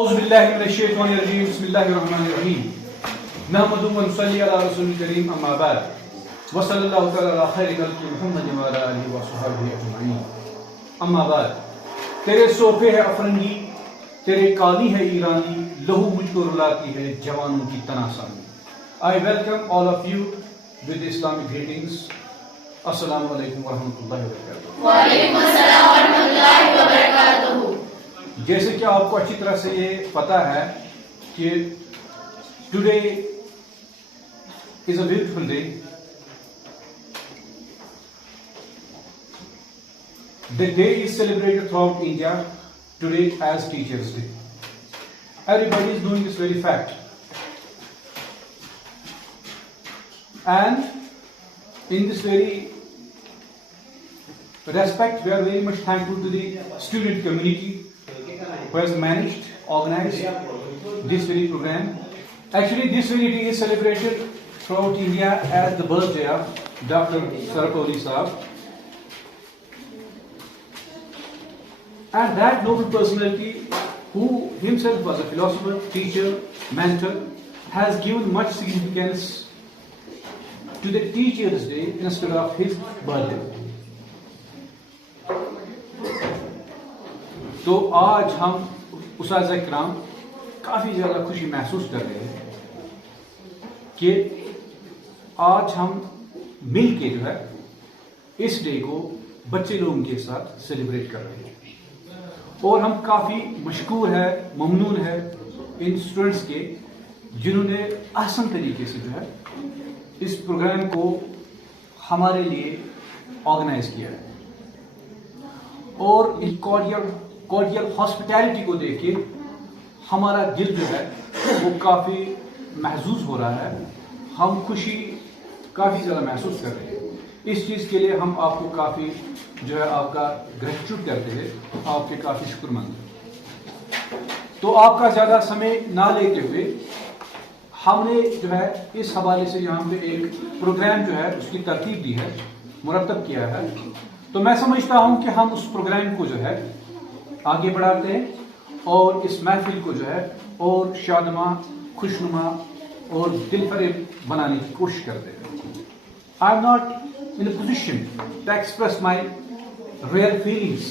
اعوذ باللہ من الشیطان الرجیم بسم اللہ الرحمن الرحیم نحمده ونصلی علی رسول کریم اما بعد وصلی اللہ تعالی علی خیر خلق محمد وعلی آلہ وصحبہ اجمعین اما بعد تیرے صوفے ہے افرنگی تیرے کانی ہے ایرانی لہو مجھ کو رلاتی ہے جوانوں کی تناسانی. I welcome all of you with Islamic greetings. السلام علیکم ورحمۃ اللہ وبرکاتہ. وعلیکم السلام ورحمۃ اللہ وبرکاتہ. جیسے کہ آپ کو اچھی طرح سے یہ پتا ہے کہ today is a beautiful day. The day is celebrated throughout India today as Teachers' Day. Everybody is knowing this very fact. And in this very respect, we are very much thankful to the student community who has managed, organized this very program. Actually, this very day is celebrated throughout India as the birthday of Dr. Sarvepalli Sahab. And that noble personality, who himself was a philosopher, teacher, mentor, has given much significance to the Teachers' Day instead of his birthday. تو آج ہم اساتذہ کرام کافی زیادہ خوشی محسوس کر رہے ہیں کہ آج ہم مل کے جو ہے اس ڈے کو بچے لوگوں کے ساتھ سیلیبریٹ کر رہے ہیں. اور ہم کافی مشکور ہے ممنون ہے ان اسٹوڈنٹس کے جنہوں نے احسن طریقے سے جو ہے اس پروگرام کو ہمارے لیے آرگنائز کیا ہے. اور اس کارڈیل ہاسپٹیلٹی کو دیکھ کے ہمارا دل جو ہے وہ کافی محظوظ ہو رہا ہے. ہم خوشی کافی زیادہ محسوس کر رہے ہیں. اس چیز کے لیے ہم آپ کو کافی جو ہے آپ کا گریٹیٹیوڈ کرتے ہیں, آپ کے کافی شکر مند ہیں. تو آپ کا زیادہ سمے نہ لیتے ہوئے ہم نے جو ہے اس حوالے سے یہاں پہ ایک پروگرام جو ہے اس کی ترتیب دی ہے, مرتب کیا ہے. تو میں سمجھتا ہوں کہ ہم اس پروگرام کو جو ہے آگے بڑھاتے ہیں اور اس محفل کو جو ہے اور شادماں, خوشنما اور دل فریب بنانے کی کوشش کرتے ہیں. I am not in a position to express my real feelings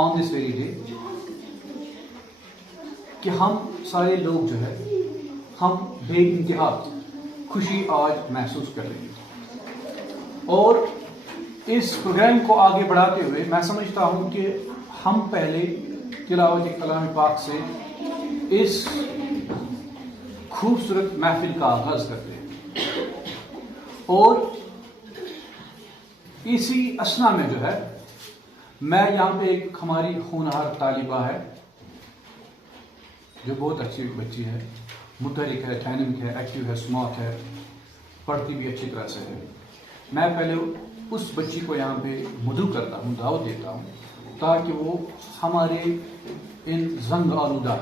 on this very day کہ ہم سارے لوگ جو ہے ہم بے انتہا خوشی آج محسوس کر رہے ہیں. اور اس پروگرام کو آگے بڑھاتے ہوئے میں سمجھتا ہوں کہ ہم پہلے تلاوت کلام پاک سے اس خوبصورت محفل کا آغاز کرتے ہیں. اور اسی اسنا میں جو ہے میں یہاں پہ ایک ہماری ہونہار طالبہ ہے جو بہت اچھی بچی ہے, متحرک ہے, ڈائنمک ہے, ایکٹیو ہے, اسمارٹ ہے, پڑھتی بھی اچھی طرح سے ہے. میں پہلے اس بچی کو یہاں پہ مدعو کرتا ہوں, دعوت دیتا ہوں تاکہ وہ ہمارے ان زنگ آلودہ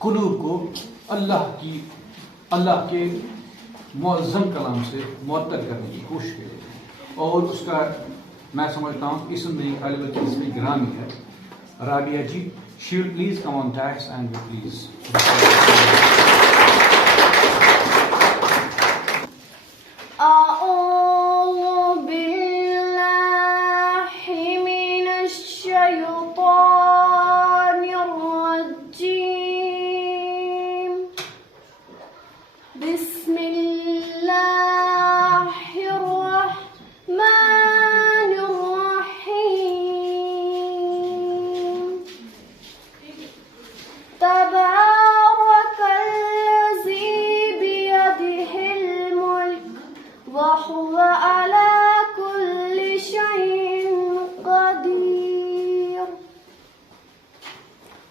قلوب کو اللہ کے معظم کلام سے معطر کرنے کی کوشش کرے. اور اس کا میں سمجھتا ہوں اسم میری طالبہ کی اسم گرامی ہے رابعہ جی. She will please come on dais and will please. أعوذ بالله من الشيطان الرجيم. بسم الله الرحمن الرحيم. تبارك الذي بيده الملك وهو على كل شيء قدير.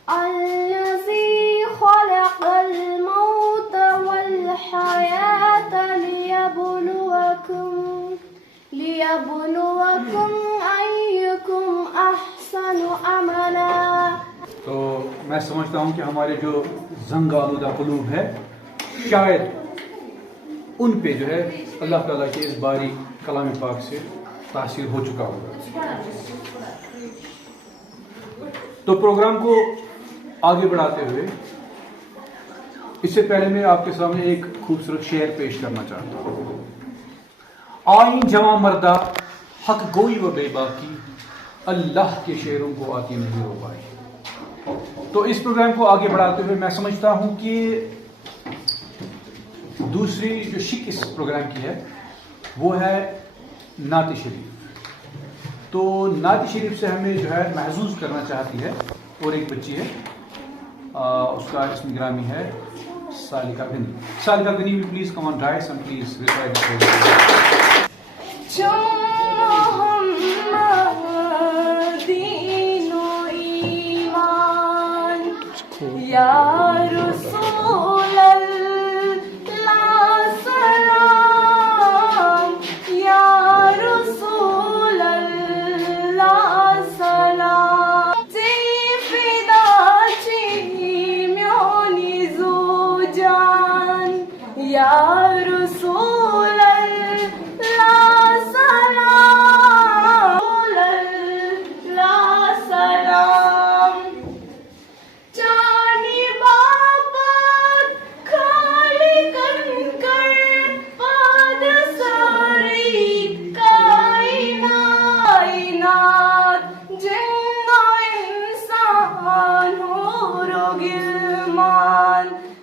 الذي خلق الموت والحياة ليبلوكم أيكم أحسن عملا. تو میں سمجھتا ہوں کہ ہمارے جو زنگ آلودہ قلوب ہے شاید ان پہ جو ہے اللہ تعالیٰ کے اس باری کلام پاک سے تاثیر ہو چکا ہوگا. تو پروگرام کو آگے بڑھاتے ہوئے اس سے پہلے میں آپ کے سامنے ایک خوبصورت شعر پیش کرنا چاہتا ہوں. آئین جواں مردہ حق گوئی و بے باکی، اللہ کے شعروں کو آتی نہیں رو پائی. تو اس پروگرام کو آگے بڑھاتے ہوئے میں سمجھتا ہوں کہ دوسری جو شک اس پروگرام کی ہے وہ ہے نعت شریف. تو نعت شریف سے ہمیں جو ہے محظوظ کرنا چاہتی ہے اور ایک بچی ہے، اس کا اسم گرامی ہے سالکہ غنی. سالکہ غنی will please come on dais and please recite the poem. دین و ایمان یا رسول اللہ سلام، یا رسول اللہ سلام. تی فداچی میونی زو جان، یا رسول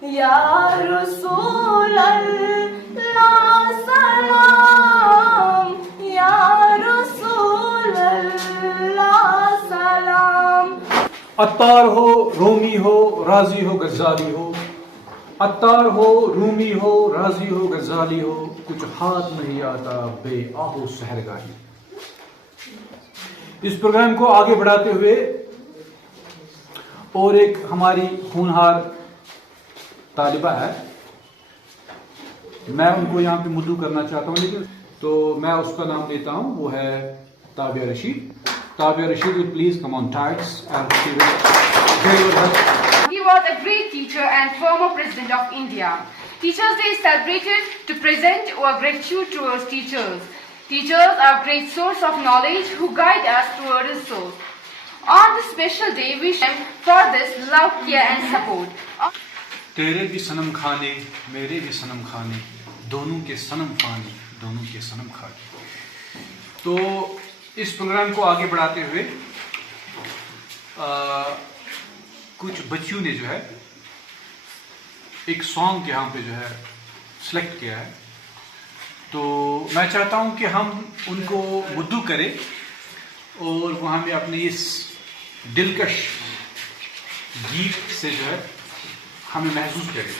یا رسول اللہ سلام، یا رسول اللہ سلام. عطار ہو رومی ہو راضی ہو غزالی ہو، عطار ہو رومی ہو راضی ہو غزالی ہو، کچھ ہاتھ نہیں آتا بے آہو سحرگاہی. اس پروگرام کو آگے بڑھاتے ہوئے اور ایک ہماری ہونہار طالبہ ہے، میں ان کو یہاں پہ مدعو کرنا چاہتا ہوں، لیکن تو میں اس کا نام لیتا ہوں، وہ ہے تابعہ Rashid. تابعہ Rashid will please come on tights and she will deliver her. He was a great teacher and former president of India. Teachers' Day is celebrated to present our gratitude towards teachers. Teachers are a great source of knowledge who guide us toward the source. On this special day, we wish them for this love, care and support. تیرے بھی صنم کھانے میرے بھی صنم کھانے، دونوں کے صنم فانی دونوں کے صنم کھانے. تو اس پروگرام کو آگے بڑھاتے ہوئے کچھ بچیوں نے جو ہے ایک سانگ یہاں پہ جو ہے سلیکٹ کیا ہے. تو میں چاہتا ہوں کہ ہم ان کو مدعو کریں اور وہ ہمیں اپنی اس دلکش گیت سے جو ہے ہمیں محسوس کرے.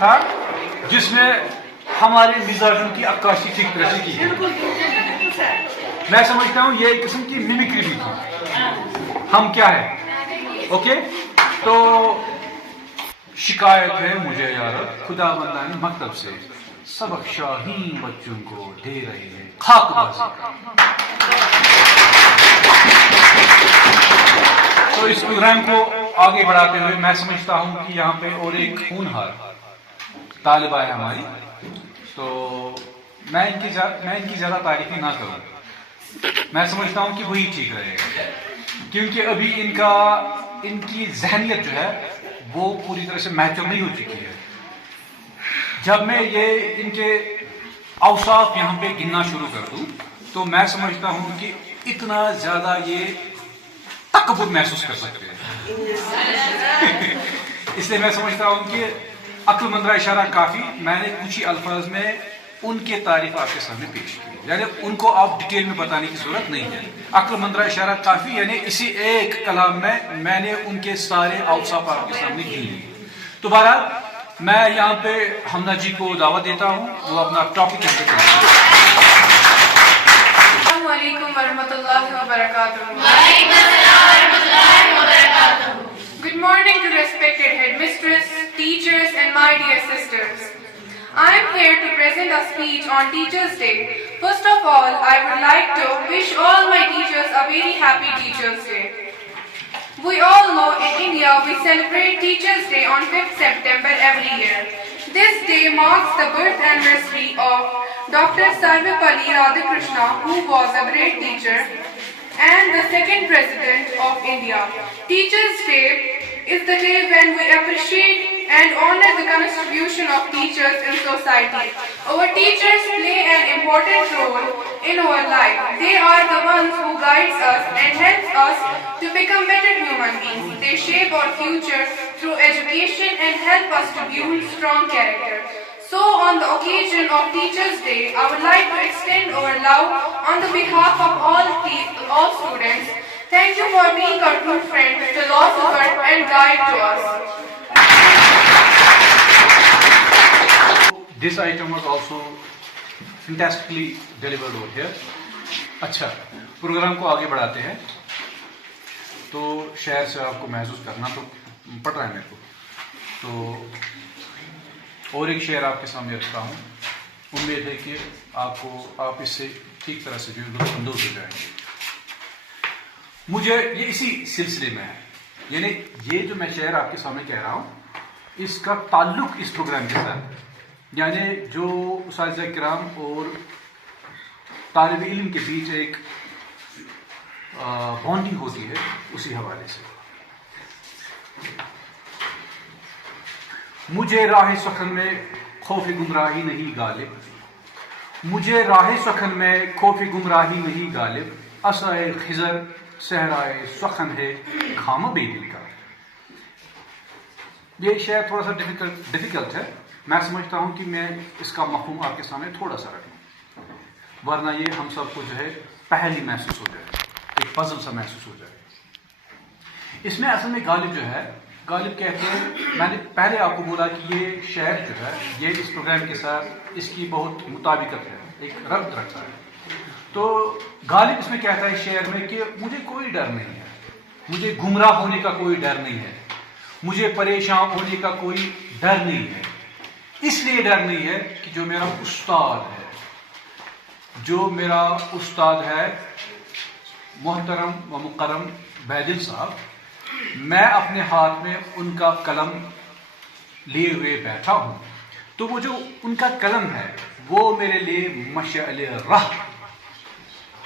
تھا جس میں ہمارے مزاجوں کی عکاسی ٹھیک طرح سے کی ہے. میں سمجھتا ہوں یہ ایک قسم کی میمکری بھی تھی. ہم کیا ہے اوکے. تو شکایت ہے مجھے یار خدا بندانی مکتب سے، سبق شاہین بچوں کو دے رہے ہیں خاک بازی. تو اس پروگرام کو آگے بڑھاتے ہوئے میں سمجھتا ہوں کہ یہاں پہ اور ایک ہونہار طالبہ ہے ہماری، تو میں ان کی زیادہ تعریفیں نہ کروں. میں سمجھتا ہوں کہ وہی ٹھیک رہے گا، کیونکہ ابھی ان کی ذہنیت جو ہے وہ پوری طرح سے میچور نہیں ہو چکی ہے. جب میں یہ ان کے اوصاف یہاں پہ گننا شروع کر دوں تو میں سمجھتا ہوں کہ اتنا زیادہ یہ تکبر محسوس کر سکتے ہیں. اس لیے میں سمجھتا ہوں کہ عقل مند اشارہ کافی. میں نے کچھ ہی الفاظ میں ان کے تعریف آپ کے سامنے پیش کی، یعنی ان کو آپ ڈیٹیل میں بتانے کی ضرورت نہیں ہے، عقل مندرہ اشارہ کافی، یعنی اسی ایک کلام میں نے ان کے سارے اوصاف آپ کے سامنے گن لیے۔ تو بہرحال میں یہاں پہ حمدہ جی کو دعوت دیتا ہوں، وہ اپنا ٹاپک یہاں پہ کریں۔ السلام علیکم ورحمۃ اللہ وبرکاتہ۔ Good morning to respected headmistress, teachers and my dear sisters. I am here to present a speech on Teachers' Day. First of all, I would like to wish all my teachers a very happy Teachers' Day. We all know in India we celebrate Teachers' Day on 5th September every year. This day marks the birth anniversary of Dr. Sarvepalli Radhakrishna, who was a great teacher and the second president of India. Teachers' Day is the day when we appreciate and honor the contribution of teachers in society. Our teachers play an important role in our life. They are the ones who guides us and helps us to become better human beings. They shape our future through education and help us to build strong character. So on the occasion of Teachers' Day, I would like to extend our love on the behalf of all students. Thank you for being our good friend, philosopher and guide to us. This item was also fantastically delivered over here. اچھا، programme کو آگے بڑھاتے ہیں، تو شہر سے آپ کو محسوس کرنا تو پڑ رہا ہے میرے کو، تو اور ایک شعر آپ کے سامنے رکھتا ہوں، امید ہے کہ آپ اس سے ٹھیک طرح سے جو لطف اندوز ہو جائیں گے۔ مجھے یہ اسی سلسلے میں ہے، یعنی یہ جو میں شعر آپ کے سامنے کہہ رہا ہوں اس کا تعلق اس پروگرام کے ساتھ، یعنی جو اساتذہ کرام اور طالب علم کے بیچ ایک بانڈنگ ہوتی ہے، اسی حوالے سے۔ مجھے راہ سخن میں خوف گمراہی نہیں غالب، مجھے راہ سخن میں خوف گمراہی نہیں غالب، عصائے خضر صحرائے سخن ہے خام بے دل کا۔ یہ شعر تھوڑا سا ڈیفیکلٹ ہے، میں سمجھتا ہوں کہ میں اس کا مفہوم آپ کے سامنے تھوڑا سا رکھوں، ورنہ یہ ہم سب کو جو ہے پہلی محسوس ہو جائے، ایک پزل سا محسوس ہو جائے۔ اس میں اصل میں غالب جو ہے، غالب کہتے ہیں، میں نے پہلے آپ کو بولا کہ یہ شعر جو ہے یہ اس پروگرام کے ساتھ اس کی بہت مطابقت ہے، ایک ربط رکھتا ہے۔ تو غالب اس میں کہتا ہے شعر میں کہ مجھے کوئی ڈر نہیں ہے، مجھے گمراہ ہونے کا کوئی ڈر نہیں ہے، مجھے پریشان ہونے کا کوئی ڈر نہیں ہے، اس لیے ڈر نہیں ہے کہ جو میرا استاد ہے، جو میرا استاد ہے محترم و مکرم بیدل صاحب، میں اپنے ہاتھ میں ان کا قلم لیے ہوئے بیٹھا ہوں، تو وہ جو ان کا قلم ہے وہ میرے لیے مشعل راہ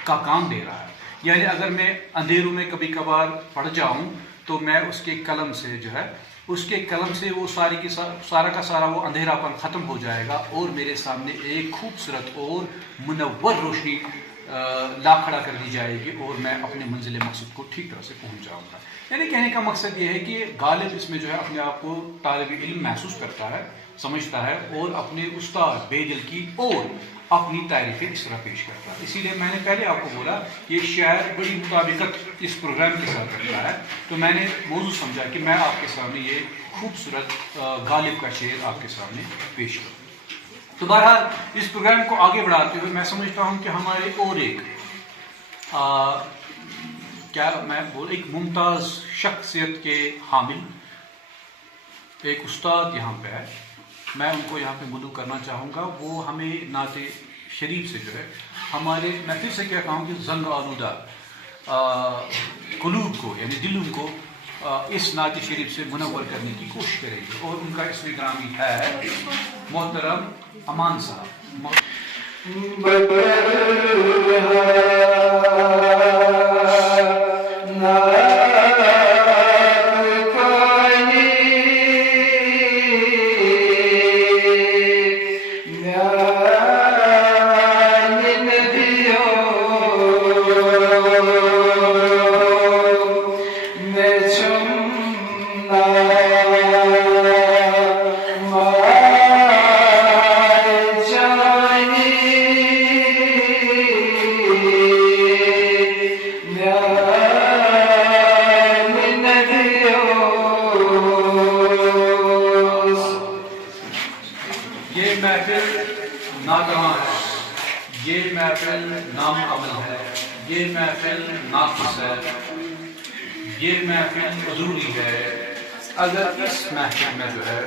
کا کام دے رہا ہے، یعنی اگر میں اندھیروں میں کبھی کبھار پڑ جاؤں تو میں اس کے قلم سے جو ہے، اس کے قلم سے وہ سارا کا سارا وہ اندھیرا پن ختم ہو جائے گا اور میرے سامنے ایک خوبصورت اور منور روشنی لا کھڑا کر دی جائے گی اور میں اپنے منزل مقصد کو ٹھیک طرح سے پہنچ جاؤں گا۔ یعنی کہنے کا مقصد یہ ہے کہ غالب اس میں جو ہے اپنے آپ کو طالب علم محسوس کرتا ہے، سمجھتا ہے اور اپنے استاد بیدل کی اور اپنی تعریفیں اس طرح پیش کرتا ہے۔ اسی لیے میں نے پہلے آپ کو بولا یہ شاعر بڑی مطابقت اس پروگرام کے ساتھ رکھتا ہے، تو میں نے موضوع سمجھا کہ میں آپ کے سامنے یہ خوبصورت غالب کا شعر آپ کے سامنے پیش کروں۔ تو بہرحال اس پروگرام کو آگے بڑھاتے ہوئے میں سمجھتا ہوں کہ ہمارے اور ایک ایک ممتاز شخصیت کے حامل ایک استاد یہاں پہ ہے، میں ان کو یہاں پہ مدعو کرنا چاہوں گا۔ وہ ہمیں نعت شریف سے جو ہے ہمارے، میں پھر سے کہتا ہوں کہ زنگ آلودہ قلوب کو یعنی دلوں کو اس نعت شریف سے منور کرنے کی کوشش کریں گے، اور ان کا اسم گرامی ہے محترم امان صاحب۔ Jai محفل ناکاں ہے، یہ محفل نامکمل ہے، یہ محفل ناقص ہے، یہ محفل ضروری ہے اگر اس محفل میں جو ہے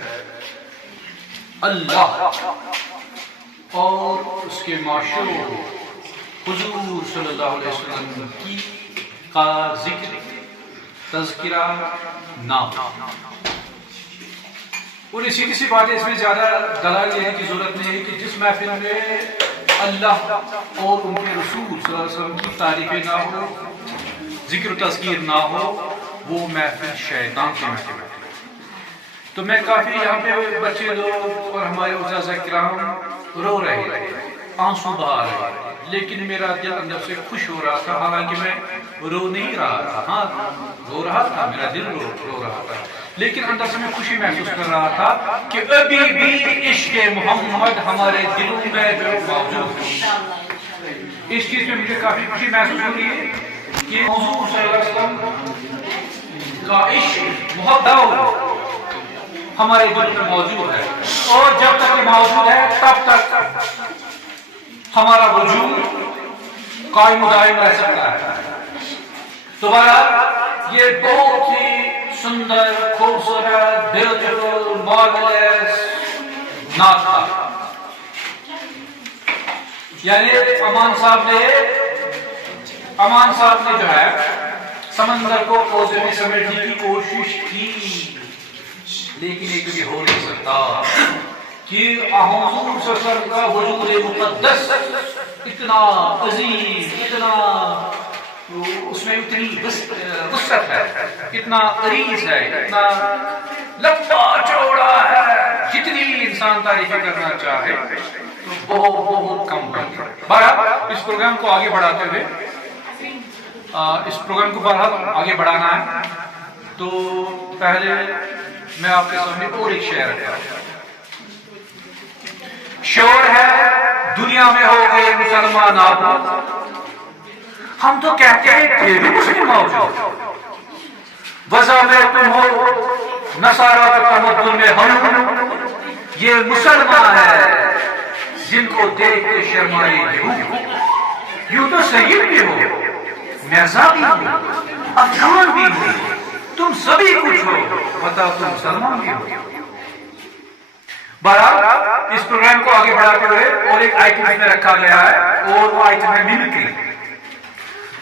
اللہ اور اس کے معشوق حضور صلی اللہ علیہ وسلم کی کا ذکر تذکرہ نہ ہو. اور اسی سی بات ہے، اس میں زیادہ دلائل دینے کی ضرورت نہیں ہے کہ جس محفل میں اللہ اور ان کے رسول صلی اللہ علیہ وسلم کی تعریفیں نہ ہو، ذکر و تذکیر نہ ہو، وہ محفل شیطان کی محفل ہے. تو میں کافی یہاں پہ بچے لوگ اور ہمارے اساتذہ کرام رو رہے تھے، آنسو بہا رہے تھے، لیکن میرا دل اندر سے خوش ہو رہا تھا، حالانکہ میں رو نہیں رہا تھا. ہاں رو رہا تھا، میرا دل رو رہا تھا، لیکن اندر سے میں خوشی محسوس کر رہا تھا کہ ابھی بھی عشق محمد ہمارے دلوں میں موجود ہے. اس چیز میں مجھے کافی خوشی محسوس ہو رہی ہے کہ حضور صلی اللہ علیہ وسلم کا عشق محبت ہمارے دل میں موجود ہے، اور جب تک یہ موجود ہے تب تک ہمارا وجود قائم و دائم رہ سکتا ہے. تو بہرحال یہ بہت ہی سندر، خوبصورت، بیوٹیفل، مارولس نعت تھا. یعنی امان صاحب نے جو ہے سمندر کو کوزے میں سمیٹنے کی کوشش کی، لیکن یہ کبھی ہو نہیں سکتا کہ حضور صلی اللہ علیہ وسلم کا وجود مقدس اتنا عظیم، اتنا اس میں اتنی وسعت ہے، اتنا عریض ہے، اتنا لمبا چوڑا ہے، جتنی انسان تعریفیں کرنا چاہے تو بہت کم ہے. بہرحال اس پروگرام کو آگے بڑھاتے ہوئے آگے بڑھانا ہے، تو پہلے میں آپ کے سامنے اور ایک شعر ہے. شور ہے دنیا میں ہو گئے مسلمان آباد، ہم تو کہتے ہیں تھے بھی مسلم موجود، وضع میں تم ہو نصارہ کے تمدن میں ہم، یہ مسلمان ہے جن کو دیکھ کے شرمائے یوں تو سید بھی ہو، مرزا بھی ہو، افغان بھی ہو، تم سبھی کچھ ہو، بتاؤ تم مسلمان بھی ہو. بہرحال اس پروگرام کو آگے بڑھاتے ہوئے اور ایک آئٹم میں رکھا گیا ہے، اور وہ آئٹم ہے میمکری.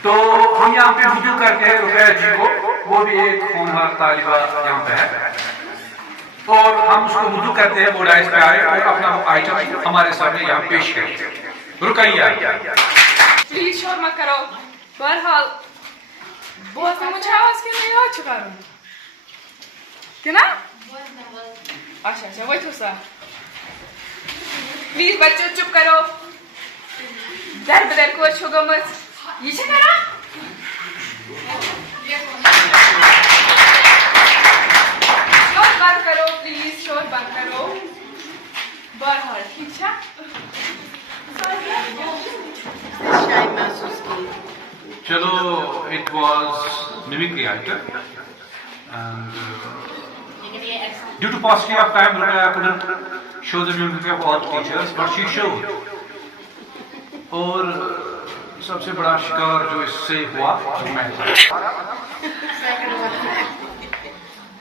تو ہم یہاں پہ رجوع کرتے ہیں رقیہ جی کو، وہ بھی ایک ہونہار طالبہ یہاں پہ ہے، اور ہم اس کو رجوع کرتے ہیں، وہ ڈائس پہ آئے اور اپنا آئٹم ہمارے سامنے یہاں پیش کریں. رقیہ پلیز شور مت کرو. بہرحال بہت میں مجھے آواز کے لیے یاد چکا رہا ہوں کہ نا. اچھا وہی تو سا. پلیز بچوں چپ کرو، در بدر کو چھو گمت یہ چھ کرا. شور بند کرو پلیز، شور بند کرو. بہرحال ٹھیک ہے. چلو it was mimicry item, and due to paucity of time I couldn't show the mimicry of all teachers, but she showed. اور سب سے بڑا شکار جو اس سے ہوا وہ میں تھا.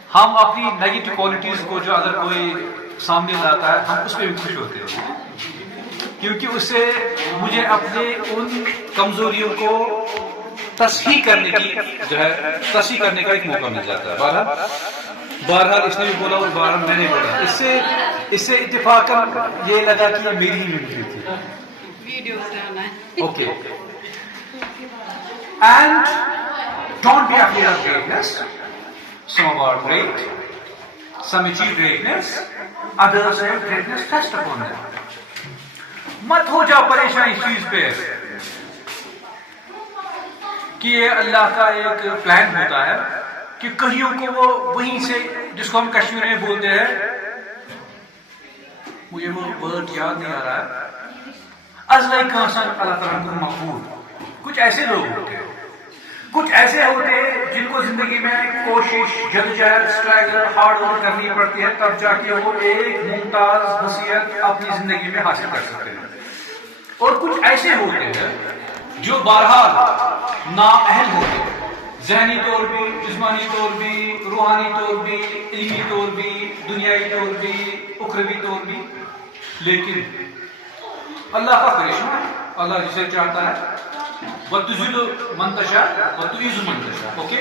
ہم اپنی نیگیٹو کوالٹیز کو جو اگر کوئی سامنے لاتا ہے ہم اس پہ بھی خوش ہوتے ہیں، کیونکہ اس سے مجھے اپنے ان کمزوریوں کو تصحیح کرنے کا ایک موقع مل جاتا ہے. بہرحال اس نے بھی بولا اور بہرحال میں نے بولا، اس سے اتفاقاً یہ لگا کہ یہ میری ہی ممکن تھی. Okay. And don't be afraid of greatness. Some are great, some achieve greatness, others have greatness thrust upon them. مت ہو جاؤ پریشان اس چیز پہ کہ یہ اللہ کا ایک پلان ہوتا ہے کہ کہیوں کو وہ وہیں سے، جس کو ہم کشمیر میں بولتے ہیں، مجھے وہ ورڈ یاد نہیں آ رہا ہے، ازلائی کانسان اللہ تعالیٰ کو مقبول. کچھ ایسے لوگ ہوتے ہیں، کچھ ایسے ہوتے ہیں جن کو زندگی میں کوشش، جدوجہد، اسٹرگل، ہارڈ ورک کرنی پڑتی ہے، تب جا کے وہ ایک ممتاز حیثیت اپنی زندگی میں حاصل کر سکتے ہیں. اور کچھ ایسے ہوتے ہیں جو بہرحال نااہل ہوتے ہیں، ذہنی طور بھی، جسمانی طور بھی، روحانی طور بھی، علمی طور بھی، دنیائی طور بھی، اخروی طور بھی، لیکن اللہ کا کرشمہ ہے. اللہ جسے چاہتا ہے وَتُذِلُّ مَن تَشَاءُ وَتُعِزُّ مَن تَشَاءُ. اوکے،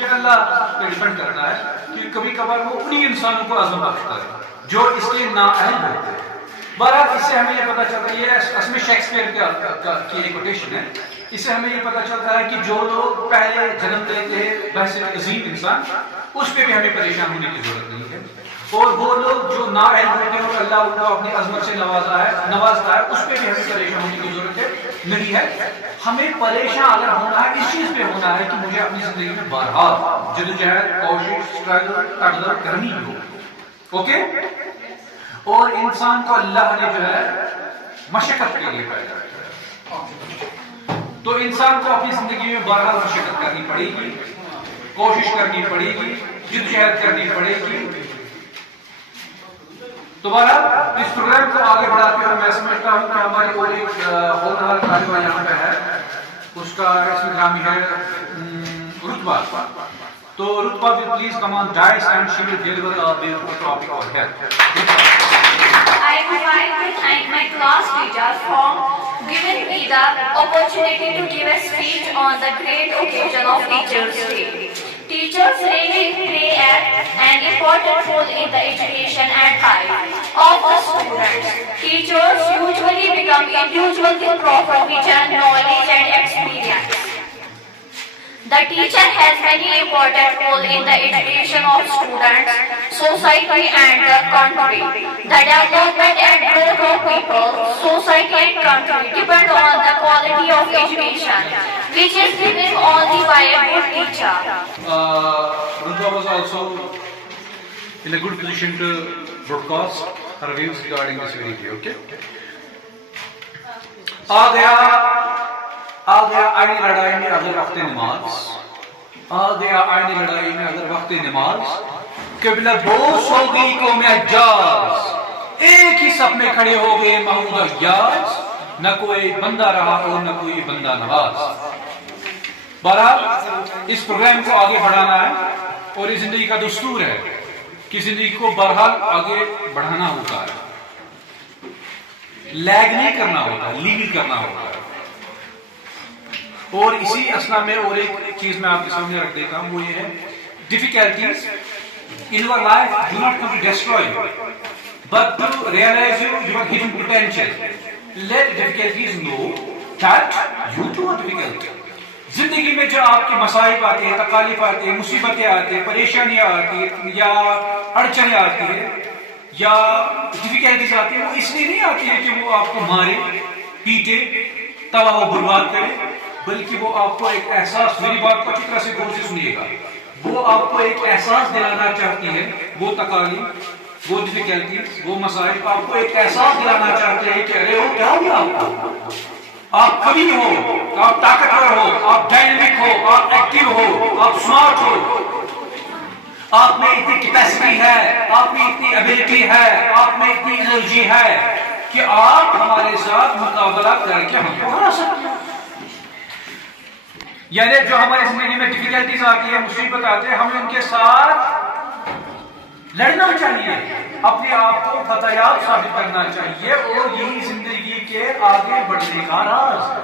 یہ اللہ پہ ڈیپینڈ کرتا ہے کہ کبھی کبھار وہ انہی انسانوں کو عزم بخشتا ہے جو اس کے نااہل ہوتے ہیں. بہرحال اس سے ہمیں یہ پتہ چلتا ہے، یہ اس میں شیکسپیئر کی ایک کوٹیشن ہے. اس سے ہمیں یہ پتہ چلتا ہے کہ جو لوگ پہلے جنم لیتے ہیں بحیثیت عظیم انسان، اس پہ بھی ہمیں پریشان ہونے کی ضرورت نہیں ہے. اور وہ لوگ جو نااہل ہوتے ہیں اور اللہ ان کو اپنی عظمت سے نوازتا ہے، اس پہ بھی ہمیں پریشان ہونے کی ضرورت نہیں ہے. ہمیں پریشان اگر ہونا ہے اس چیز پہ ہونا ہے کہ مجھے اپنی زندگی میں بہرحال جدوجہد، کوشش، اسٹرگل، تقدر کرنی ہو. اوکے، اور انسان کو اللہ نے جو ہے مشقت کے لیے پیدا کیا ہے، تو انسان کو اپنی زندگی میں بہرحال مشقت کرنی پڑے گی، کوشش کرنی پڑے گی، جدوجہد کرنی پڑے گی. تو بہرحال اس پروگرام کو آگے بڑھاتے ہوئے میں سمجھتا ہوں کہ ہماری اور ایک ہونہار طالبہ یہاں پہ ہے، اس کا اسم گرامی ہے رتبہ. تو رتبہ will please come on dais and she will deliver a beautiful topic over here. I would like to thank my class teachers for giving me the opportunity to give a speech on the great occasion of Teachers' Day. Teachers really play an important role in the education and life of the students. Teachers usually become individuals with proper vision, knowledge and experience. The teacher has many important roles in the education of students, society and the country. The development and growth of people, society and country depend on the quality of education, which is given only by a good teacher. Rutba was also in a good position to broadcast her views regarding this video. Okay. آ گیا آئینی لڑائی میں اگر وقت نماز، آ گیا آئینی لڑائی میں اگر وقت نماز، قبلہ دوست ہو گئی قوم حجاز، ایک ہی صف میں کھڑے ہو گئے محمود حجاز، نہ کوئی بندہ رہا اور نہ کوئی بندہ نواز. بہرحال اس پروگرام کو آگے بڑھانا ہے اور یہ زندگی کا دستور ہے کہ زندگی کو بہرحال آگے بڑھانا ہوتا ہے، لیگ نہیں کرنا ہوتا، لیگ کرنا ہوتا ہے. اور اسی اسنا میں اور ایک چیز میں آپ کے سامنے رکھ دیتا ہوں، وہ یہ ہے difficulties in your life do not come to destroy you but to realize your hidden potential. Let difficulties know that you too are difficult. زندگی میں جو آپ کے مصائب آتے ہیں، تکالیف آتے ہیں، مصیبتیں آتی ہیں، پریشانیاں آتی ہیں یا اڑچنیں آتی ہیں یا ڈیفیکلٹیز آتی ہیں، وہ اس لیے نہیں آتی ہے کہ وہ آپ کو مارے، پیٹے، تباہ و برباد کرے، بلکہ وہ آپ کو ایک احساس، میری بات کو اچھی طرح سے غور سے سنیے گا، وہ آپ کو ایک احساس دلانا چاہتی ہے، وہ تکالیف، وہ ڈیفیکلٹیز، وہ مسائل آپ کو ایک احساس دلانا چاہتے ہیں کہ ارے وہ کیا ہو گیا آپ کو، آپ کبھی ہو، آپ طاقتور ہو، آپ ڈائنامک ہو، آپ ایکٹیو ہو، آپ سمارٹ ہو، آپ میں اتنی کیپیسٹی ہے، آپ میں اتنی ایبلٹی ہے، آپ میں اتنی انرجی ہے کہ آپ ہمارے ساتھ مقابلہ کر کے ہم کو ہرا سکتے ہیں. یعنی جو ہماری زندگی میں ڈیفیکلٹیز آتی ہے، مصیبت آتی ہے، ہمیں ان کے ساتھ لڑنا چاہیے، اپنے آپ کو فتح یاب ثابت کرنا چاہیے، اور یہی زندگی کے آگے بڑھنے کا راز ہے،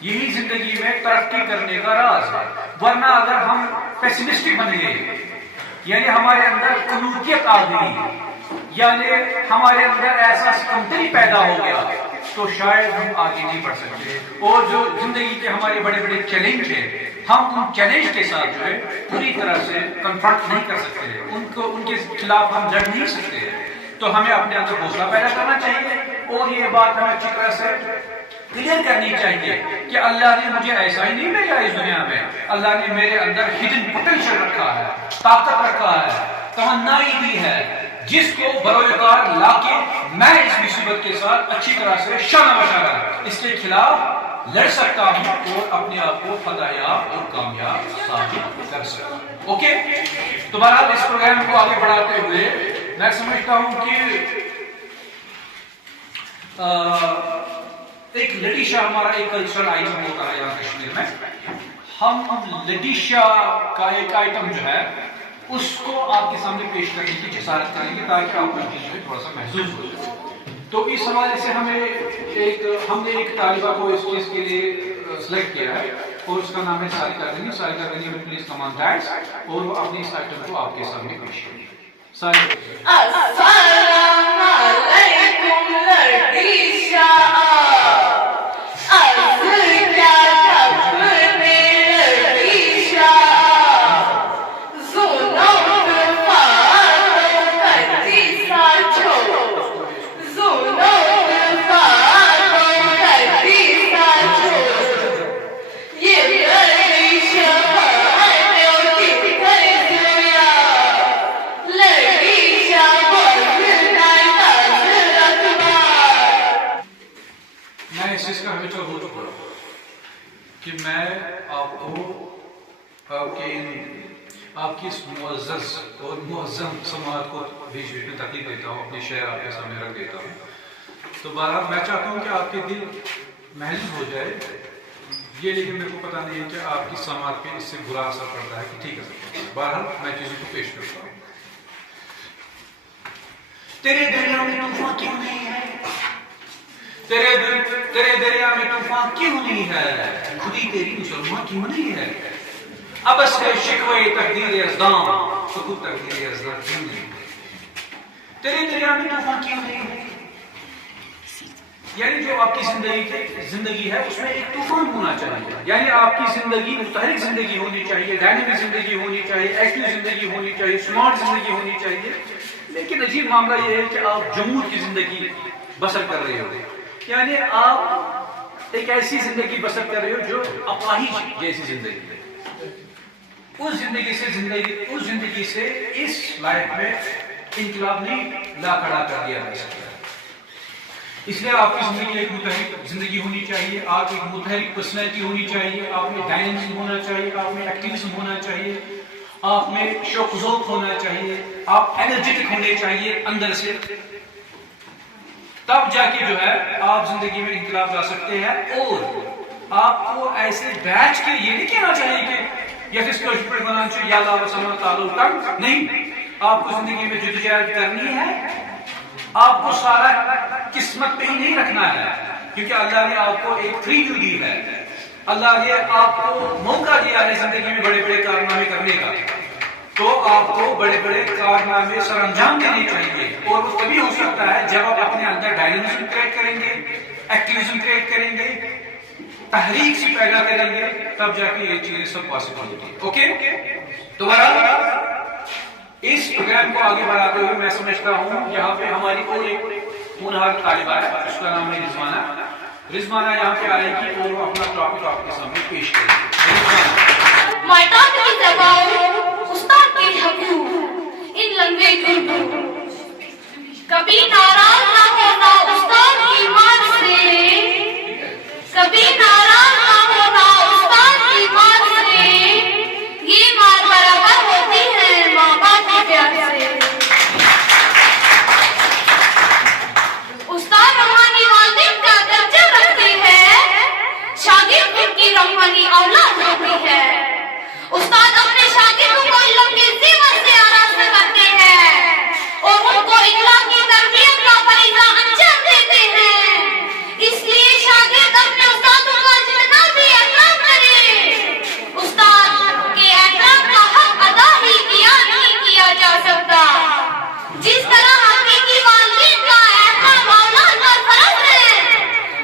یہی زندگی میں ترقی کرنے کا راز ہے. ورنہ اگر ہم پیسمسٹک بن گئے، یعنی ہمارے اندر قنوطیت آ گئی، یعنی ہمارے اندر ایسا کمتری پیدا ہو گیا، تو شاید ہم آگے نہیں بڑھ سکتے. اور جو زندگی کے ہمارے بڑے بڑے چیلنج ہیں، ہم ان چیلنج کے ساتھ جو ہے پوری طرح سے کنفرنٹ نہیں کر سکتے، ان کے خلاف ہم لڑ نہیں سکتے. تو ہمیں اپنے اندر حوصلہ پیدا کرنا چاہیے، اور یہ بات ہمیں اچھی طرح سے کلیئر کرنی چاہیے کہ اللہ نے مجھے ایسا ہی نہیں بھیجا اس دنیا میں، اللہ نے میرے اندر ہڈن پوٹینشیل رکھا ہے، طاقت رکھا ہے، توانائی دی ہے، جس کو بروئے کار لا کے میں اس مصیبت کے ساتھ اچھی طرح سے شانہ بشانہ اس کے خلاف لڑ سکتا ہوں اور اپنے آپ کو فتح یاب اور کامیاب ثابت کر سکتا ہوں. اوکے, تو بہرحال اس پروگرام کو آگے بڑھاتے ہوئے میں سمجھتا ہوں کہ ایک لٹیشہ ہمارا ایک کلچرل آئٹم ہوتا ہے یہاں کشمیر میں. ہم لٹیشہ کا ایک آئٹم جو ہے اس کو آپ کے سامنے پیش کرنے کی جسارت کریں گے تاکہ آپ کو جو ہے تھوڑا سا محسوس ہو جائے. تو اس حوالے سے ہم نے ایک طالبہ کو اس چیز کے لیے سلیکٹ کیا ہے اور اس کا نام ہے سارقہ غنی. سارقہ غنی میں پلیز کم آن ڈائس اور وہ اپنے اس آئٹم کو آپ کے سامنے پیش کریں گے. السلام علیکم لڑیشا کہ میں آپ کو آپ کی اس معزز اور معظم سماعت کو بیچ بیچ میں تکلیف دیتا ہوں, اپنے شعر آپ کے سامنے رکھ دیتا ہوں. تو بہرحال میں چاہتا ہوں کہ آپ کے دل محظوظ ہو جائے یہ, لیکن میرے کو پتہ نہیں ہے کہ آپ کی سماعت پہ اس سے برا اثر پڑتا ہے کہ ٹھیک ہے. بہرحال میں چیزوں کو پیش کرتا ہوں. تیرے دریا میں طوفان کیوں نہیں ہے, تیرے دریا میں طوفان کیوں نہیں ہے, خودی تیری مسلمان کیوں نہیں ہے, اب اس کے شکوے تقدیر ازدام تو خود تقدیر ازدام کیوں نہیں ہے, تیرے دریا میں طوفان کیوں نہیں ہے. یعنی جو آپ کی زندگی ہے اس میں ایک طوفان ہونا چاہیے. یعنی آپ کی زندگی متحرک زندگی ہونی چاہیے, ڈائنامک زندگی ہونی چاہیے, ایکٹیو زندگی ہونی چاہیے, سمارٹ زندگی ہونی چاہیے. لیکن عجیب معاملہ یہ ہے کہ آپ جمود کی زندگی بسر کر رہے ہو. یعنی آپ ایک ایسی زندگی بسر کر رہے ہو جو اپاہج جیسی زندگی ہے. اس زندگی سے اس لائف میں انقلاب نہیں لا کھڑا کر دیا جا سکتا. اس لیے آپ کی زندگی ایک متحرک زندگی ہونی چاہیے, آپ ایک متحرک پرسنالٹی ہونی چاہیے, آپ میں ڈائنامزم ہونا چاہیے, آپ میں ایکٹیویزم ہونا چاہیے, آپ میں شوق ذوق ہونا چاہیے, آپ انرجیٹک ہونے چاہیے اندر سے. تب جا کے جو ہے آپ زندگی میں انقلاب لا سکتے ہیں. اور آپ کو ایسے بیٹھ کے یہ نہیں کہنا چاہیے کہ یہ کس کوشش پر بنانا چاہیے یا اللہ وسلم تعلق نہیں. آپ کو زندگی میں جدوجہد کرنی ہے. آپ کو سارا قسمت پہ ہی نہیں رکھنا ہے, کیونکہ اللہ نے آپ کو ایک فری ویو دی ہے. اللہ نے آپ کو موقع دیا ہے زندگی میں بڑے بڑے کارنامے کرنے کا. تو آپ کو بڑے بڑے کارنامے سر انجام دینے چاہیے. اور وہ تبھی ہو سکتا ہے جب آپ اپنے اندر ڈائنامزم کریٹ کریں گے, ایکٹیویزم کریٹ کریں گے, تحریک سے پیدا کریں گے, تب جا کے یہ چیزیں سب پاسبل ہوتی ہیں. اوکے, تو بہرحال اس پروگرام کو آگے بڑھاتے ہوئے میں سمجھتا ہوں یہاں پہ ہماری اور ایک ہونہار طالبہ ہے, اس کا نام ہے رضوانہ. رضوانہ یہاں پہ آئے گی اور وہ اپنا ٹاپک آپ کے سامنے پیش کرے گی. My topic is about Ustad ke حقوق in language Urdu. کبھی ناراض نہ ہونا استاد کی مان سے, کبھی ناراض نہ ہونا استاد کی مان سے, یہ مار برابر ہوتی ہے ماں باپ کے پیار سے. استاد روحانی والدین کا درجہ رکھتے ہیں, شاگرد ان کی روحانی اولاد ہوتی ہے. استاد اپنے شاگردوں کو علم کے زیور سے آراستہ کرتے ہیں اور ان کو اخلاقی تربیت کا فریضہ انجام دیتے ہیں. اس لیے شاگرد اپنے استادوں کا جتنا بھی احترام کرے, استاد کے احترام کا حق ادا ہی کیا نہیں کیا جا سکتا. جس طرح حقیقی والدین کا احترام اولاد پر فرض ہے,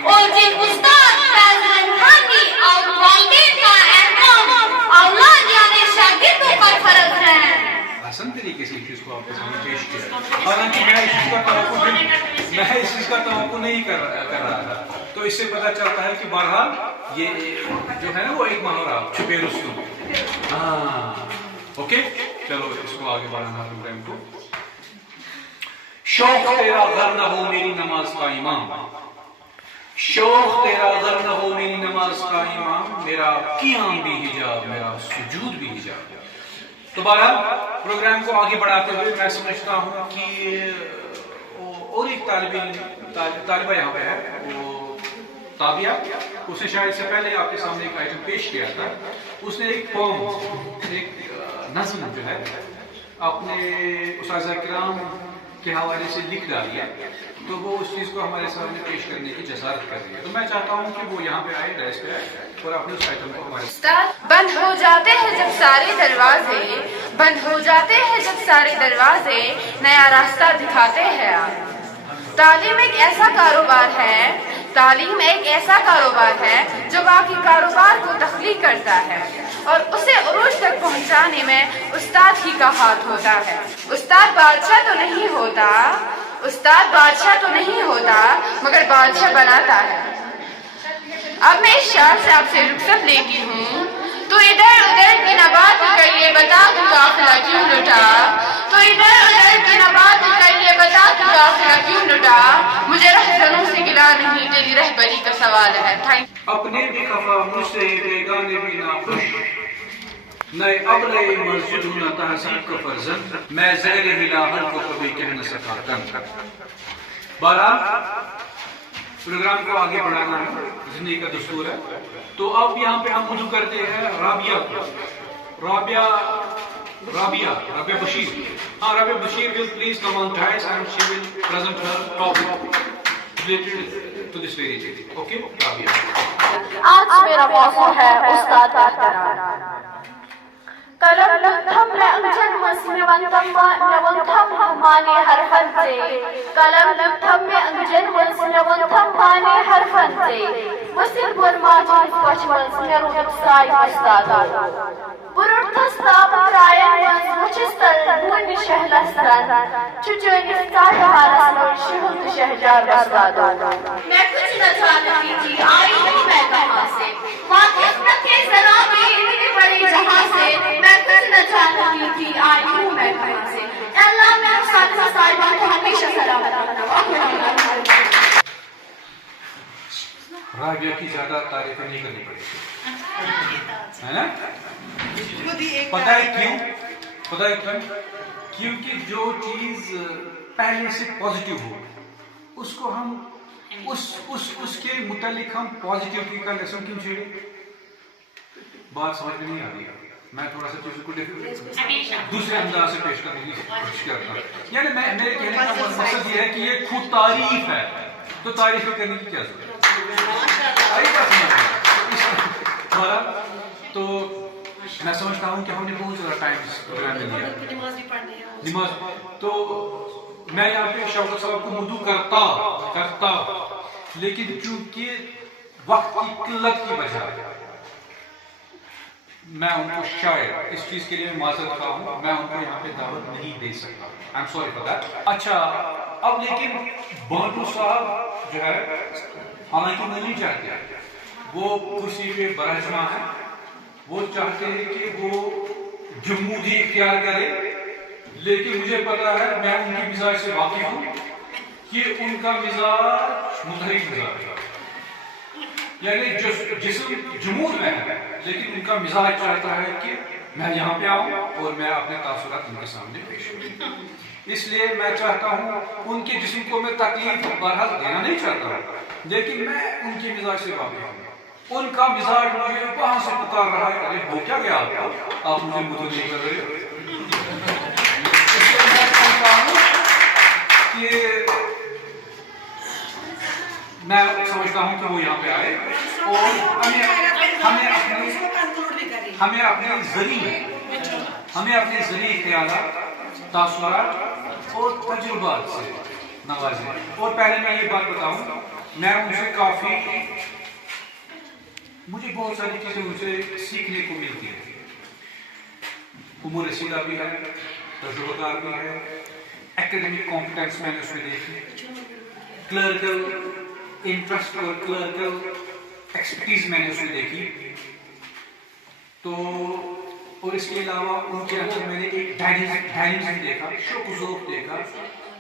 اور جن استاد فیض روحانی اور والدین کا احترام اولاد یعنی شاگردوں پر فرض ہے. آسان طریقے سے اس چیز کو آپ کے سامنے پیش کیا. حالانکہ میں اس چیز کا توقع نہیں کر رہا تھا. تو اس سے پتہ چلتا ہے کہ بہرحال یہ جو ہے نا وہ ایک محاورہ چھپے رستم. اوکے, چلو اس کو آگے بڑھانا پروگرام کو. شوق تیرا گھر نہ ہو میری نماز کا امام, شوق تیرا اگر نہ ہو میری نماز کا امام، میرا قیام بھی حجاب، میرا سجود بھی حجاب۔ تو بہرحال پروگرام کو آگے بڑھاتے ہوئے میں سمجھتا ہوں کہ اور ایک طالبہ یہاں پہ ہے، وہ تابعہ، اس نے شاید سے پہلے آپ کے سامنے ایک آئٹم پیش کیا تھا، اس نے ایک پوم، ایک نظم جو ہے اپنے اساتذہ کرام کے حوالے سے لکھ ڈالی ہے، تو وہ اس چیز کو ہمارے سامنے پیش کرنے کی جسارت کر رہی ہے۔ تو میں چاہتا ہوں کہ وہ یہاں پہ آئے، ڈیسک پہ آئے اور اپنے اس آئٹم کو ہمارے بند ہو جاتے ہیں جب سارے دروازے، بند ہو جاتے ہیں جب سارے دروازے، نیا راستہ دکھاتے ہیں آپ۔ تعلیم ایک ایسا کاروبار ہے، تعلیم ایک ایسا کاروبار ہے جو باقی کاروبار کو تخلیق کرتا ہے اور اسے عروج تک پہنچانے میں استاد ہی کا ہاتھ ہوتا ہے۔ استاد بادشاہ تو نہیں ہوتا، استاد بادشاہ تو نہیں ہوتا، مگر بادشاہ بناتا ہے۔ اب میں اس شعر سے آپ سے رخصت لیتی ہوں۔ تو ادھر ادھر کی نہ بات کر یہ بتا تو قافلہ کیوں لٹا، تو ادھر ادھر کی نہ بات کر یہ بتا تو قافلہ کیوں لٹا، مجھے رہزنوں سے گلا نہیں تیری رہبری کا سوال ہے۔ اپنے بھی خفا مجھ سے بیگانے بھی ناخوش، نئے ابلے مسجد نہ تہذیب کا فرزند، میں زہر ہلاہل کو کبھی کہہ نہ سکا تن۔ بہرحال پروگرام کو آگے بڑھانا ہے، زندگی کا دستور ہے۔ تو اب یہاں پہ ہم وضو کرتے ہیں رابعہ بشیر۔ ہاں، Rabia Bashir will please come on guys and she will present her topic related to this very day. Okay, Rabia. آج میرا موضوع ہے استاد احترام۔ قلم تھم میں انجن مسلمنتم نونتھم مانے ہر فن سے، قلم تھم میں انجن مسلمنتھم مانے ہر فن سے، مسل برماجن پچمنس میرو سائی استاد پرورتس تاب رائن مچستل بون شہلستن چچونس کاٹہارس نور شہد شہجار استاد۔ میں کچھ نہ جانتی تھی آئی ہوں میں کہاں سے، واقف نہ تھے ذرا بھی اتنی بڑی جہاں سے، میں کچھ نہ جانتی تھی آئی ہوں میں کہاں سے۔ اللہ میں اساتذہ صاحبان کو ہمیشہ سلامت رکھنا۔ رابعہ کی زیادہ تعریفیں نہیں کرنی پڑے گی، ہے نا؟ پتہ ہے کیوں؟ کیونکہ جو چیز پہلے سے پازیٹیو ہو اس کو ہم اس کے متعلق ہم پازیٹیوٹی کا لیسن کیوں چھیڑے؟ بات سمجھ میں نہیں آ رہی ہے۔ میں تھوڑا سا چیزوں کو دوسرے انداز سے پیش کرنے کی کوشش کرتا ہوں۔ یعنی میرے کہنے کا مقصد یہ ہے کہ یہ خود تعریف ہے، تو تعریف کرنے کی کیا ضرورت ہے؟ تو میں سمجھتا ہوں کہ ہم نے بہت زیادہ ٹائم اس پروگرام میں دیا نماز، تو میں یہاں پہ شوکت صاحب کو مدعو کرتا لیکن چونکہ وقت کی قلت کی وجہ میں ان کو شاید اس چیز کے لیے معذرت خواہ ہوں، میں ان کو یہاں پہ دعوت نہیں دے سکتا۔ I am sorry for that. اچھا، اب لیکن بانٹو صاحب جو ہے، حالانکہ وہ نہیں چاہتے، وہ کرسی پہ برہجمہ ہے، وہ چاہتے ہیں کہ وہ جمہوری اختیار کرے، لیکن مجھے پتا ہے، میں ان کی مزاج سے واقف ہوں کہ ان کا مزاج متحرک مزاج ہے، یعنی جسم جمہور میں ہے لیکن ان کا مزاج چاہتا ہے کہ میں یہاں پہ آؤں اور میں اپنے تاثرات ان کے سامنے پیش کروں۔ اس لیے میں چاہتا ہوں، ان کے جسم کو میں تکلیف بہرحال دینا نہیں چاہتا ہوں، لیکن میں ان کی مزاج سے واقف ہوں۔ ان کا مزاج مجھے وہاں سے پکار رہا ہے، ارے ہو کیا گیا آپ مجھے مدعو نہیں کر رہے ہو۔ اس لیے میں چاہتا ہوں کہ میں سمجھتا ہوں کہ وہ یہاں پہ آئے اور ہمیں اپنے ذریعے خیالات، تاثرات اور تجربات سے نوازیں۔ اور پہلے میں یہ بات بتاؤں، میں ان سے کافی، مجھے بہت ساری چیزیں ان سے سیکھنے کو ملتی ہیں۔ عمر رسیدہ بھی ہے، تجربہ کار بھی ہے، ایکیڈمک کمپٹنس میں نے اس میں دیکھی، کلرکل انٹرسٹ اور کلرکل ایکسپرٹیز میں نے اس میں دیکھی، تو اور اس کے علاوہ ان کے اندر میں نے ایک ڈائنمزم دیکھا، شوق و ذوق دیکھا،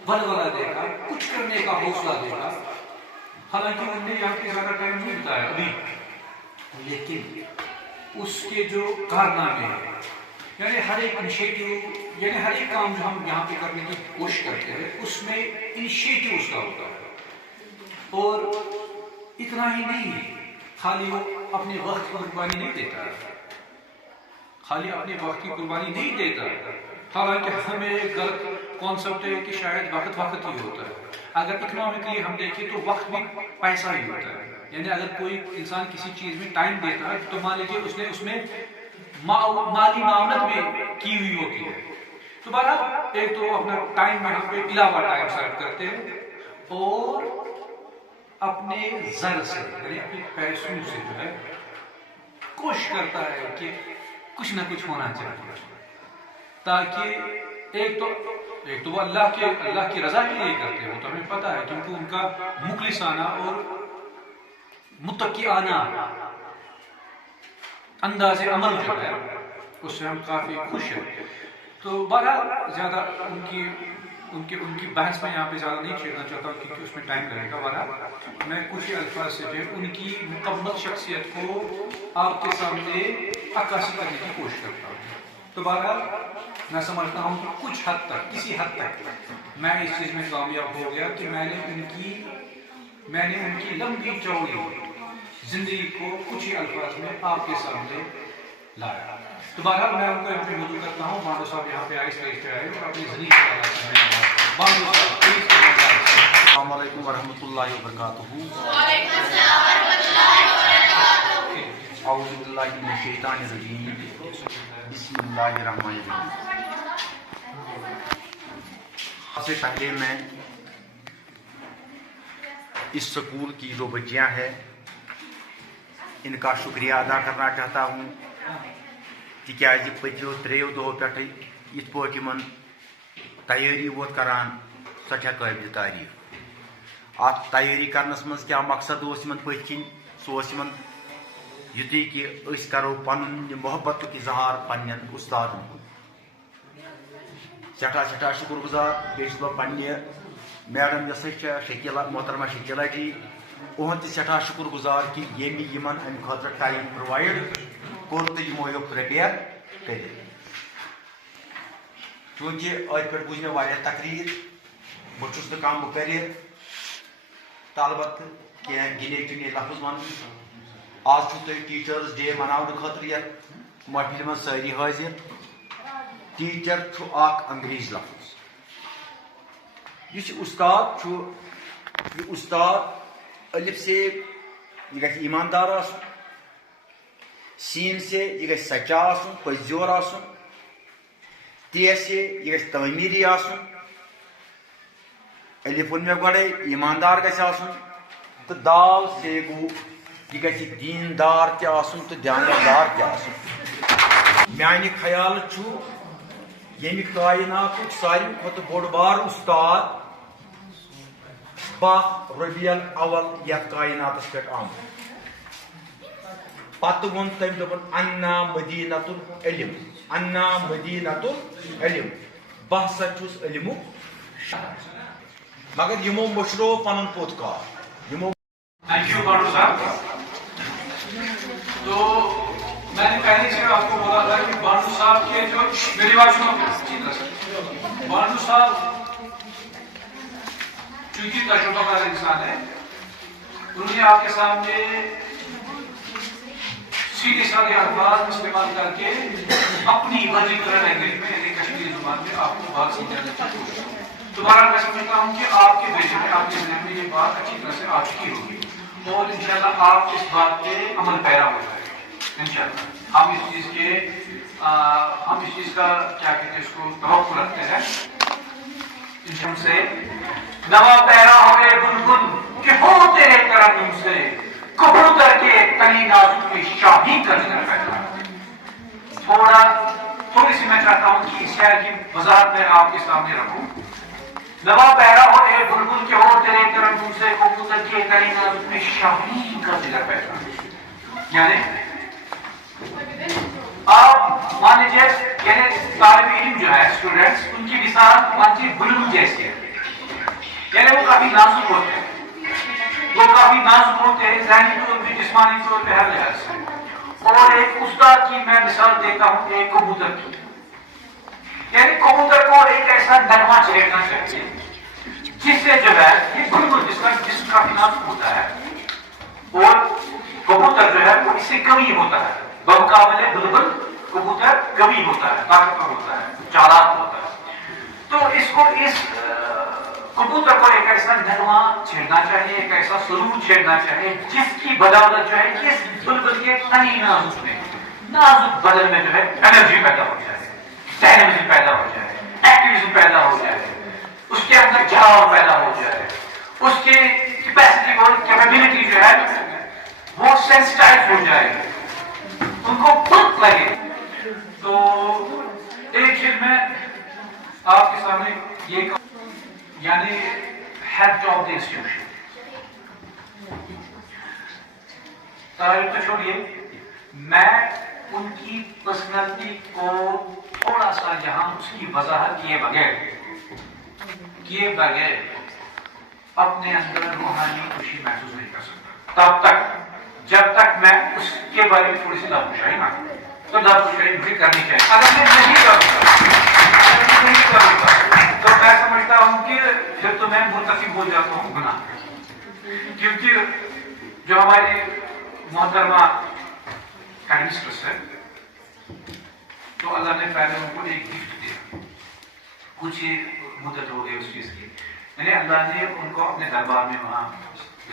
ولولہ دیکھا، کچھ کرنے کا حوصلہ دیکھا، حالانکہ ہم نے یہاں پہ زیادہ ٹائم نہیں بتایا ابھی، لیکن اس کے جو کارنامے ہیں، یعنی ہر ایک انیشیٹو، یعنی ہر ایک کام جو ہم یہاں پہ کرنے کی کوشش کرتے ہیں اس میں انیشیٹو اس کا ہوتا ہے، اور اتنا ہی نہیں، خالی وہ اپنے وقت کی قربانی نہیں دیتا، خالی اپنے وقت کی قربانی نہیں دیتا، حالانکہ ہمیں ایک غلط کانسیپٹ ہے کہ شاید وقت ہی ہوتا ہے. اگر اکنامکلی ہم دیکھیں تو وقت بھی پیسہ ہی ہوتا ہے، یعنی اگر کوئی انسان کسی چیز میں ٹائم دیتا ہے تو مان لیجیے اس نے اس میں مالی معاونت بھی کی ہوئی ہوتی ہے. تو بہرحال ایک تو اپنا ٹائم یہاں پہ علاوہ ٹائم سیٹ کرتے ہیں، اور اپنے زر سے یعنی اپنے پیسوں سے جو ہے کوشش کرتا ہے کہ کچھ نہ کچھ ہونا چاہیے، تاکہ ایک تو وہ اللہ کی رضا کے لیے کرتے ہیں، وہ تو ہمیں پتہ ہے، کیونکہ ان کا مخلصانہ اور متقیانہ انداز عمل جو ہے اس سے ہم کافی خوش ہیں. تو بہرحال زیادہ ان کی بحث میں یہاں پہ زیادہ نہیں چھیڑنا چاہتا ہوں کیونکہ اس میں ٹائم لگے گا. بہرحال میں کچھ ہی الفاظ سے جو ان کی مکمل شخصیت کو آپ کے سامنے عکاسی کرنے کی کوشش کرتا ہوں. تو بہرحال میں سمجھتا ہوں کہ کچھ حد تک، کسی حد تک میں اس چیز میں کامیاب ہو گیا کہ میں نے ان کی لمبی چوڑی زندگی کو کچھ ہی الفاظ میں آپ کے سامنے لایا. تو بہرحال میں ان کو یہاں پہ مدعو کرتا ہوں. بانڈو صاحب یہاں پہ آئے، اسٹیج پہ آئے اور اپنی زندگی کا بانڈو صاحب پلیز. السلام علیکم ورحمۃ اللہ وبرکاتہ. اعوذ باللہ من الشیطان الرجیم، بسم اللہ الرحمن الرحیم. سب سے پہلے میں اس سکول کی جو بچیاں ہیں ان کا شکریہ ادا کرنا چاہتا ہوں، تکیازِ پتیو 3 دۄہو پٮ۪ٹھٕ یِتھ پٲٹھۍ یِمن تیٲری ووت کران سۄ چھےٚ قٲبلِ تعریٖف. اتھ تیٲری کرنس منٛز کیٛاہ مقصد اوس یِمن پٔتھۍ کِنۍ؟ سُہ اوس یِمن یُتُے کہِ أسۍ کرو پنُن یہِ محبتُک اظہار پننٮ۪ن اُستادن کُن. سٮ۪ٹھاہ شُکر گُزار. بیٚیہِ چھُس بہٕ پننہِ میڈم یۄس أسۍ چھےٚ شکیلا، محترمہ شکیلا جی، اُہُنٛد تہِ سٮ۪ٹھاہ شُکر گُزار کہِ ییٚمہِ یِمن امہِ خٲطرٕ ٹایم پرووایڈ کوٚر تہٕ یِمو ہیوٚک پریپیر کٔرِتھ. چوٗنٛکہِ أتھۍ پٮ۪ٹھ بوٗز مےٚ واریاہ تقریٖر، بہٕ چھُس نہٕ کانٛہہ مُقرر تہٕ البتہٕ کینٛہہ گِنے چُنے لفظ ونہٕ. آز چھُو تۄہہِ ٹیٖچٲرٕس ڈے مناونہٕ خٲطرٕ یتھ محفِلہِ منٛز سٲری حٲضِر. ٹیٖچر چھُ اکھ انگریٖزۍ لفظ. یُس یہِ اُستاد چھُ، یہِ اُستاد الف سے یہِ گژھِ ایٖماندار آسُن، سین سے یہِ گژھِ سچا آسُن، پٔزۍزیور آسُن، تے سے یہِ گژھِ تعمیٖری آسُن، الف ووٚن مےٚ گۄڈے ایٖماندار گژھِ آسُن، تہٕ دال سے گوٚو یہِ گژھِ دیٖندار تہِ آسُن تہٕ دیانتدار تہِ آسُن. میانہِ خیالہٕ چھُ ییٚمہِ کایناتُک ساروی کھۄتہٕ بوٚڑ بار اُستاد 12 ربیع الاول یتھ کایناتس پٮ۪ٹھ آمُت. پتہٕ ووٚن تٔمۍ دوٚپُن انا مدینۃ العلم، انا مدینۃ العلم، بہٕ ہسا چھُس علمُک شہر. مگر یِمو مٔشرو پنُن پوٚت کار. یِمو تھینک یو بانڈو صاحب. تو میں نے پہلے سے آپ کو بولا تھا کہ بانڈو صاحب کے جو میری بات سنو، بانڈو صاحب چونکہ تجربہ کار انسان ہے، انہوں نے آپ کے سامنے سیدھے سادے الفاظ استعمال کر کے اپنی ورنیکولر لینگویج میں یعنی کشمیری زبان میں آپ کو بات سمجھانے کی کوشش کی. دوبارہ میں سمجھتا ہوں کہ آپ کے بیٹے میں، آپ کے ذہن میں یہ بات اچھی طرح سے آ چکی ہوگی اور انشاءاللہ آپ اس بات کے عمل پیرا ہو جائے گا انشاءاللہ. ہم اس چیز کا کیا کہتے ہیں، اس کو توقع رکھتے ہیں ان سے. نوا پیرا ہوئے بلبل کہ ہو تیرے کرم سے، کبوتر کے تنی نازک میں شاہی کا نظر پیدا. تھوڑی سی میں چاہتا ہوں کہ اس شعر کی وضاحت میں آپ کے سامنے رکھوں. نوا پیرا ہوئے بلبل کہ ہو تیرے کرم سے، کبوتر کے تنی نازک میں شاہی کا نظر پیدا. یعنی آپ مان لیجیے، یعنی طالب علم جو ہے اسٹوڈینٹس، ان کی مثال مان لیجیے بلبل جیسی ہے، یعنی وہ کافی نازک ہوتے ہیں. وہ کافی نازک ہوتے ہیں ذہنی طور پہ جسمانی طور پہ ہر لحاظ سے. اور ایک استاد کی میں مثال دیتا ہوں ایک کبوتر کی. یعنی کبوتر کو ایک ایسا نغمہ چھیڑنا چاہیے جس سے جو ہے یہ بالکل جس کا جسم کافی نازک ہوتا ہے اور کبوتر جو ہے وہ اس سے کمی ہوتا ہے بمقابلے بلبل کبوتر کمی ہوتا ہے طاقتور ہوتا ہے چالاک ہوتا ہے. تو اس کو اس کبوتر کو ایک ایسا نغمہ چھیڑنا چاہیے ایک ایسا سرور چھیڑنا چاہیے جس کی بدولت جو ہے اس بلبل کے تنی نازک میں نازک بدن میں جو ہے انرجی پیدا ہو جائے ڈائنامزم پیدا ہو جائے ایکٹیویزم پیدا ہو جائے اس کے اندر جھاڑ پیدا ہو جائے اس کی کیپیسٹی اور کیپیبلٹی جو ہے وہ سینسٹائز ہو جائے ان کو پک لگے. تو ایک چیز میں آپ کے سامنے یہ یعنی ہیڈ آف دا انسٹیٹیوشن تعریف تو چھوڑیے میں ان کی پرسنالٹی کو تھوڑا سا یہاں اس کی وضاحت کیے بغیر اپنے اندر روحانی خوشی محسوس نہیں کر سکتا تب تک جب تک میں اس کے بارے میں تھوڑی سی لفظ نہ تو لفظ مجھے کرنی چاہیے. اگر میں نہیں کروں گا تو میں سمجھتا ہوں کہ پھر تو میں مرتکب ہو جاتا ہوں گناہ. کیونکہ جو ہماری محترمہ ہیڈمسٹریس ہے تو اللہ نے پہلے ان کو ایک گفٹ دیا کچھ ہی مدت ہو گئی اس چیز کی یعنی اللہ نے ان کو اپنے دربار میں وہاں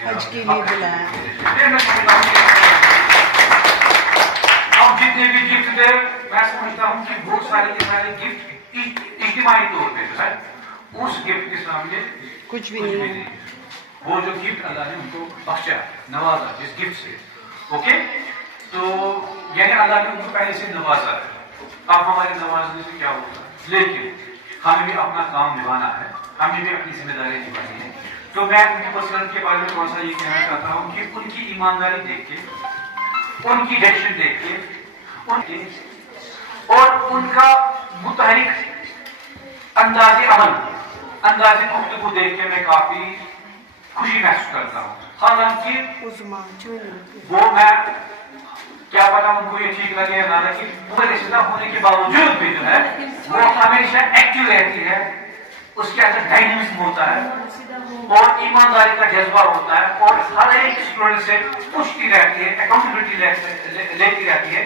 حج کے لیے بلایا. ہم جتنے بھی گفٹ دے میں سمجھتا ہوں کہ بہت سارے کے سارے گفٹ اجتماعی طور پہ جو ہے اس گفٹ کے سامنے کچھ بھی نہیں. وہ جو گفٹ اللہ نے ان کو بخشا نوازا جس گفٹ سے اوکے تو یعنی اللہ نے ان کو پہلے سے نوازا ہے. اب ہمارے نوازنے سے کیا ہوگا لیکن ہمیں بھی اپنا کام نبھانا ہے ہمیں بھی اپنی ذمہ داری نبھانی ہے. تو میں ان کی پرسنالٹی کے بارے میں تھوڑا سا یہ کہنا چاہتا ہوں کہ ان کی ایمانداری دیکھ کے ان کی ڈیڈیکیشن دیکھ کے اور ان کا متحرک انداز عمل انداز گفتگو دیکھ کے میں کافی خوشی محسوس کرتا ہوں. حالانکہ وہ میں کیا پتا ان کو یہ ٹھیک لگے یا نہ لگے وہ رشتہ ہونے کے باوجود بھی جو ہے وہ ہمیشہ ایکٹیو رہتی ہے اس کے اندر ڈائنامزم ہوتا ہے اور ایمانداری کا جذبہ ہوتا ہے اور ہر ایک اسٹوڈنٹ سے پوچھتی رہتی ہے اکاؤنٹیبلٹی لیتی رہتی ہے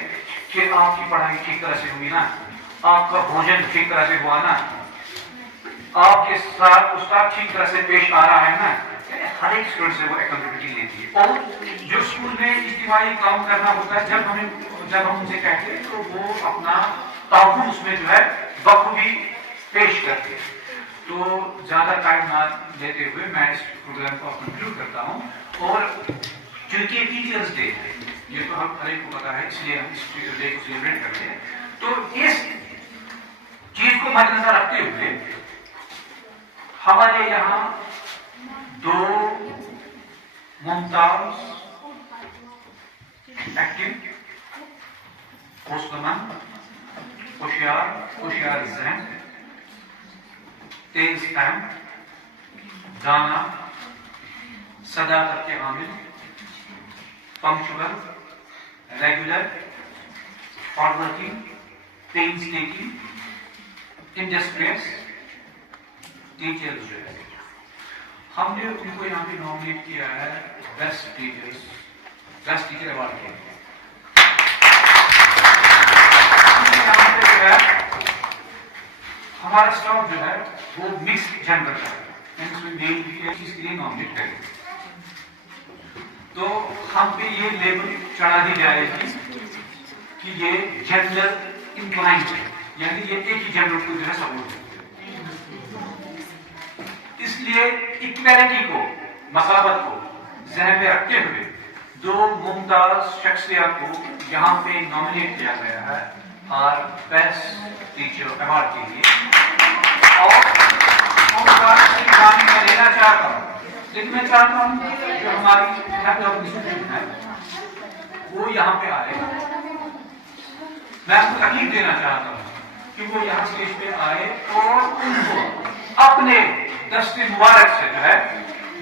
کہ آپ کی پڑھائی ٹھیک طرح سے ہوئی نا آپ کا بھوجن ٹھیک طرح سے ہوا نا آپ کے ساتھ استاد ٹھیک طرح سے پیش آ رہا ہے نا. ہر ایک اسٹوڈنٹ سے وہ اکاؤنٹیبلٹی لیتی ہے اور جو اسکول میں اجتماعی کام کرنا ہوتا ہے جب ہم ان سے کہتے ہیں تو وہ اپنا تعاون اس میں جو ہے بخوبی پیش کرتے ہیں. تو زیادہ ٹائم نہ لیتے ہوئے میں اس پروگرام کو کنکلوڈ کرتا ہوں. اور چونکہ ٹیچرس ڈے ہے یہ تو ہم ہر ایک کو پتا ہے اس لیے ہم اس ڈے کو سیلیبریٹ کرتے ہیں. تو اس چیز کو مد نظر رکھتے ہوئے ہمارے یہاں دو ممتاز ایکٹیو ہوشمند ہوشیار ذہن تیز فہم دانا صداقت کے عامل پنکچوئل ریگولر ہارڈ ورکنگ پینس ٹیکنگ انڈسٹریس ٹیچرز جو ہے ہم نے ان کو یہاں پہ نامنیٹ کیا ہے بیسٹ ٹیچر ایوارڈ کے لیے. یہاں پہ جو ہے ہمارا اسٹاف جو ہے وہ مکس جینڈر کا ہے اس میں میل بھی چیز کے لیے نامنیٹ کریں تو ہم پہ یہ لیبل چڑھا دی جائے گی کہ یہ جینڈر انکلائنڈ ہے یعنی یہ ایک ہی جینڈر کو جو ہے سپورٹ ہے. اس لیے اکویلٹی کو مساوات کو ذہن میں رکھتے ہوئے دو ممتاز شخصیات کو یہاں پہ نامنیٹ کیا گیا ہے اور بیسٹ ٹیچر ایوارڈ کے لیے اور ان کا نام میں لینا چاہتا ہوں. لیکن میں چاہتا ہوں کہ جو ہماری ہیڈ آف انسٹیٹیوشن ہے وہ یہاں پہ آئے. میں آپ کو تکلیف دینا چاہتا ہوں کہ وہ یہاں اسٹیج پہ آئے اور ان کو اپنے دست مبارک سے جو ہے